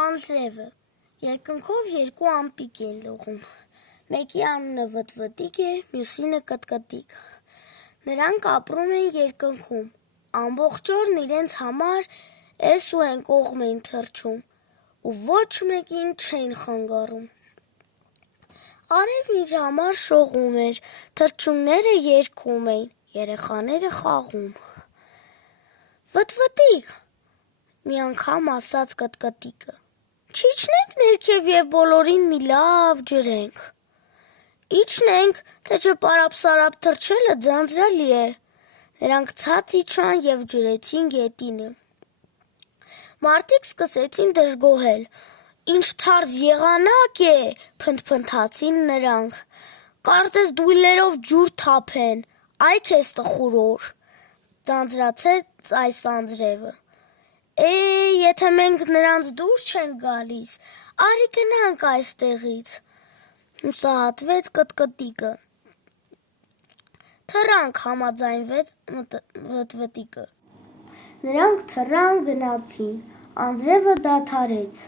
Անձրևը երկնքով երկու ամպիկ են լողում, մեկի անունը վտվտիկ է, մյուսինը կտկտիկ, նրանք ապրում են երկնքում, ամբողջ օրն իրենց համար էս ու են կողմ են թռչում ու ոչ մեկին չեն խանգարում, արևն իր համար շողում էր, թռչունները երգում էին, երեխաները խաղում, վտվտիկ, մի անգամ ասաց կտկտիկը, չիջնենք ներքև և բոլորին մի լավ ջրենք, իջնենք, թե չպարապ-սարապ թռչելը ձանձրալի է, նրանք ցած իջան և ջրեցին գետինը, մարդիկ սկսեցին դժգոհել, ինչ թարզ եղանակ է, փնթփնթացին նրանք, կարծես դույլերով ջուր թափեն, այ քեզ տխուր օր, ձանձրացեց այս անձրևը, եթե մենք նրանց դուր չենք գալիս, արի գնանք այստեղից, հուսահատվեց կտկտիկը, թռանք համաձայնվեց վտվտիկը, նրանք թռան գնացին, անձրևը դադարեց,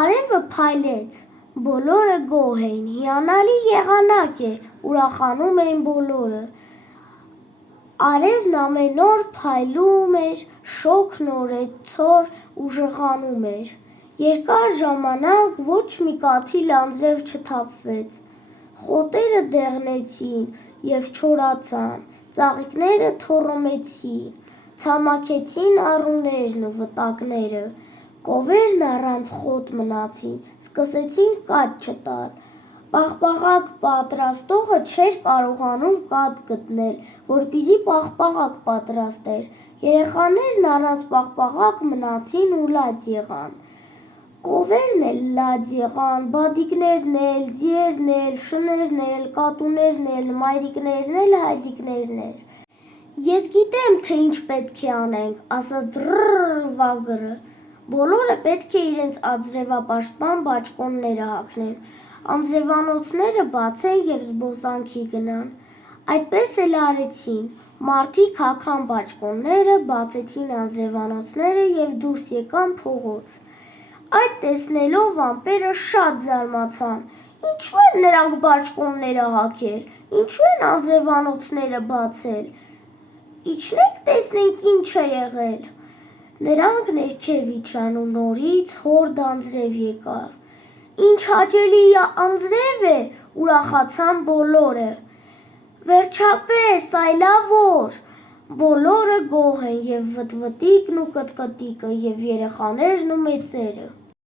արևը փայլեց, բոլորը գոհ էին, հիանալի եղանակ է, ուրախանում էին բոլորը, արևն ամեն օր փայլում էր, շոգ նորեցօր ուժեղանում էր, երկար ժամանակ ոչ մի կաթիլ անձրև չթափվեց, խոտերը դեղնեցին և չորացան, ծաղիկները թոռոմեցին, ցամաքեցին առուներն ու վտակները, կովերն առանց խոտ մնացին, սկսեցին կաթ չտալ, պաղպաղակ պատրաստողը չէր կարողանում կաթ գտնել, որպեսզի պաղպաղակ պատրաստեր, երեխաներն առանց պաղպաղակ մնացին ու լաց եղան, կովերն էլ լաց եղան, բադիկներն էլ, ձիերն էլ, շներն էլ, կատուներն էլ, մայրիկներն էլ, հայրիկներն էլ, ես գիտեմ, թե ինչ պետք է անենք, ասաց Ռ-ռ-ռ-վագրը, բոլորը պետք է իրենց անձրևապաշտպան բաճկոնները հագնեն, անձրևանոցները բացեն և զբոսանքի գնան, այդպես էլ արեցին, մարդիկ հագան բաճկոնները, բացեցին անձրևանոցները և դուրս եկան փողոց, այդ տեսնելով ամպերը շատ զարմացան, ինչու են նրանք բաճկոնները հագել, ինչու են անձրևանոցները բացել, իջնենք տեսնենք ինչ է եղել, նրանք ներքև իջան ու նորից հորդ անձրև եկավ, ինչ հաճելի անձրև է, ուրախացան բոլորը, վերջապես այ լավ օր, բոլորը գոհ են և վտվտիկն ու կտկտիկը և երեխաներն ու մեծերը,